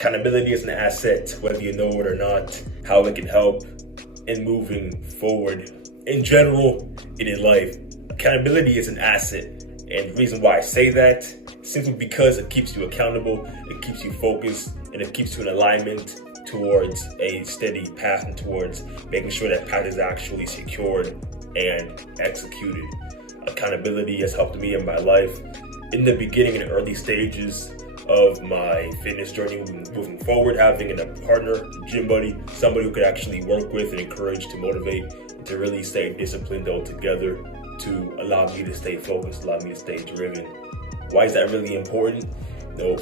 Accountability is an asset, whether you know it or not, how it can help in moving forward. In general, in life, accountability is an asset. And the reason why I say that, simply because it keeps you accountable, it keeps you focused, and it keeps you in alignment towards a steady path and towards making sure that path is actually secured and executed. Accountability has helped me in my life in the beginning and early stages of my fitness journey, moving forward, having a partner, a gym buddy, somebody who could actually work with and encourage, to motivate, to really stay disciplined all together, to allow me to stay focused, allow me to stay driven. Why is that really important?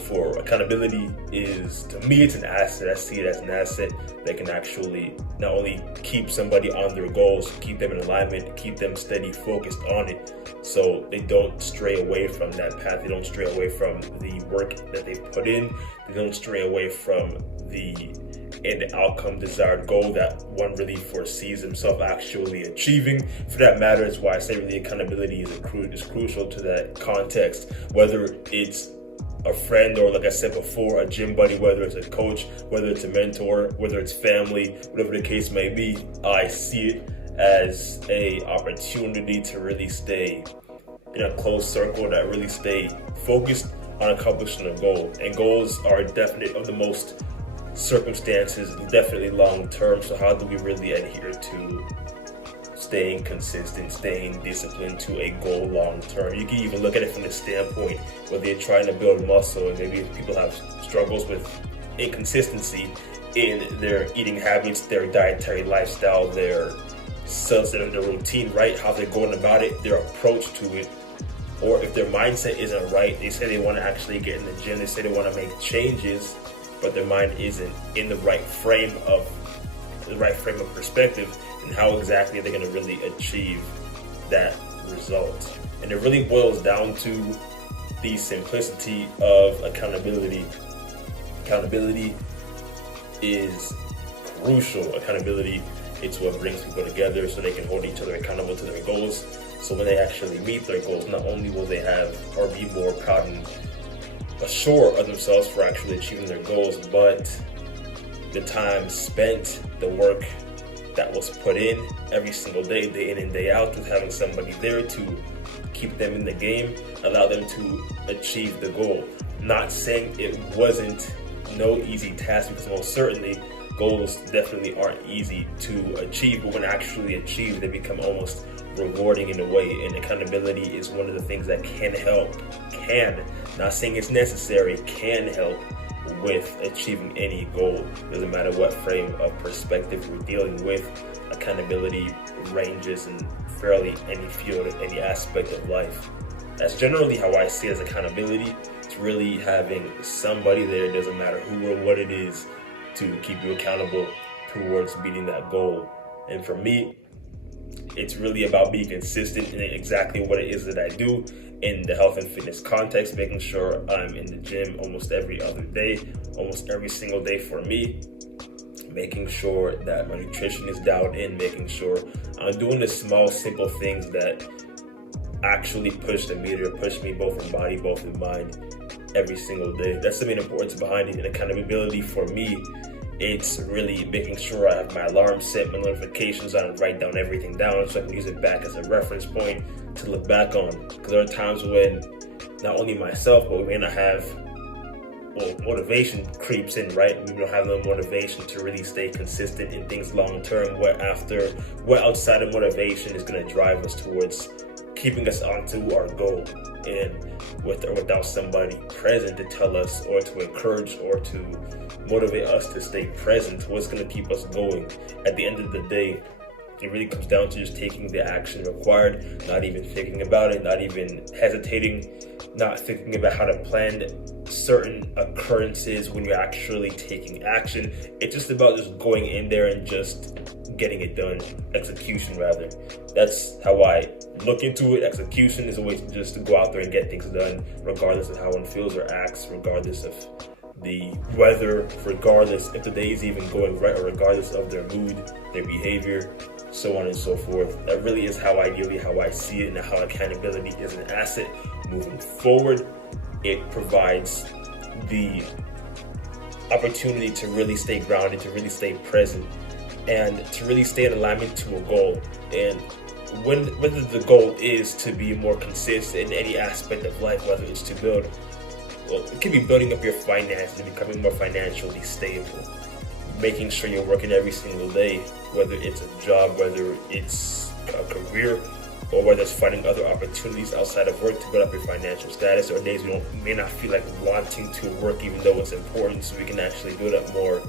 For accountability is, to me, it's an asset. I see it as an asset that can actually not only keep somebody on their goals, keep them in alignment, keep them steady, focused on it, so they don't stray away from that path. They don't stray away from the work that they've put in. They don't stray away from the end outcome, desired goal that one really foresees himself actually achieving. For that matter, is why I say really accountability is crucial to that context, whether it's a friend or, like I said before, a gym buddy, whether it's a coach, whether it's a mentor, whether it's family, whatever the case may be. I see it as a opportunity to really stay in a close circle, that really stay focused on accomplishing a goal. And goals are definite of the most circumstances, definitely long term. So how do we really adhere to staying consistent, staying disciplined to a goal long term? You can even look at it from the standpoint whether you're trying to build muscle, and maybe people have struggles with inconsistency in their eating habits, their dietary lifestyle, their routine, right? How they're going about it, their approach to it. Or if their mindset isn't right, they say they want to actually get in the gym, they say they want to make changes, but their mind isn't in the right frame of perspective, and how exactly they're going to really achieve that result. And it really boils down to the simplicity of accountability. Accountability is crucial. Accountability, it's what brings people together so they can hold each other accountable to their goals. So when they actually meet their goals, not only will they have or be more proud and assured of themselves for actually achieving their goals, but the time spent, the work that was put in every single day, day in and day out, with having somebody there to keep them in the game, allow them to achieve the goal. Not saying it wasn't no easy task, because most certainly goals definitely aren't easy to achieve, but when actually achieved, they become almost rewarding in a way. And accountability is one of the things that can help, not saying it's necessary, can help with achieving any goal. Doesn't matter what frame of perspective we're dealing with, accountability ranges in fairly any field, any aspect of life. That's generally how I see it as accountability. It's really having somebody there, it doesn't matter who or what it is, to keep you accountable towards meeting that goal. And for me, it's really about being consistent in exactly what it is that I do in the health and fitness context, making sure I'm in the gym almost every other day, almost every single day for me, making sure that my nutrition is dialed in, making sure I'm doing the small, simple things that actually push the meter, push me both in body, both in mind, every single day. That's the main importance behind it. And accountability for me, it's really making sure I have my alarm set, my notifications on, and write down everything down so I can use it back as a reference point to look back on. Because there are times when not only myself, but we may not have, motivation creeps in, right? We don't have no motivation to really stay consistent in things long term. What outside of motivation is going to drive us towards keeping us onto our goal? And with or without somebody present to tell us or to encourage or to motivate us to stay present, what's going to keep us going? At the end of the day, it really comes down to just taking the action required, not even thinking about it, not even hesitating, not thinking about how to plan certain occurrences when you're actually taking action. It's just about just going in there and just getting it done. Execution, rather. That's how I look into it. Execution is always just to go out there and get things done, regardless of how one feels or acts, regardless of the weather, regardless if the day is even going right, or regardless of their mood, their behavior, so on and so forth. That really is how I see it, and how accountability is an asset moving forward. It provides the opportunity to really stay grounded, to really stay present, and to really stay in alignment to a goal. And whether the goal is to be more consistent in any aspect of life, whether it's to build, well, it could be building up your finances and becoming more financially stable, making sure you're working every single day, whether it's a job, whether it's a career, or whether it's finding other opportunities outside of work to build up your financial status, or days we may not feel like wanting to work even though it's important, so we can actually build up more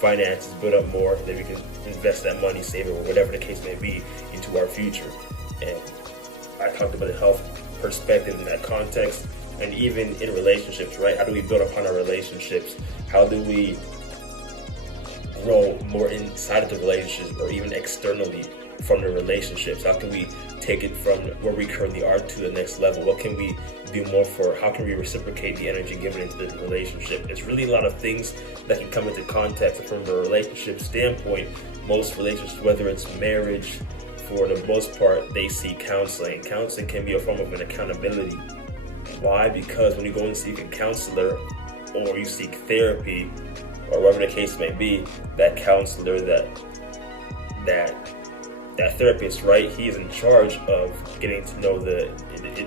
finances, build up more, then we can invest that money, save it, or whatever the case may be, into our future. And I talked about the health perspective in that context, and even in relationships, right? How do we build upon our relationships? How do we grow more inside of the relationships, or even externally from the relationships? How can we take it from where we currently are to the next level? What can we do more for? How can we reciprocate the energy given into the relationship? There's really a lot of things that can come into context. From a relationship standpoint, most relationships, whether it's marriage, for the most part, they seek counseling. Counseling can be a form of an accountability. Why? Because when you go and seek a counselor, or you seek therapy, or whatever the case may be, that counselor, that therapist, right? He is in charge of getting to know the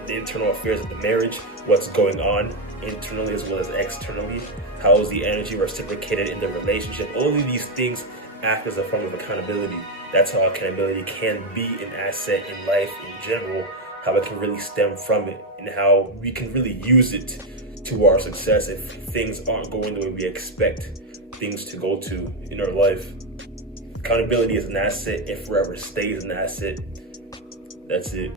internal affairs of the marriage, what's going on internally as well as externally, how is the energy reciprocated in the relationship. All of these things act as a form of accountability. That's how accountability can be an asset in life in general, how it can really stem from it, and how we can really use it to our success if things aren't going the way we expect things to go to in our life. Accountability is an asset. It forever stays an asset. That's it.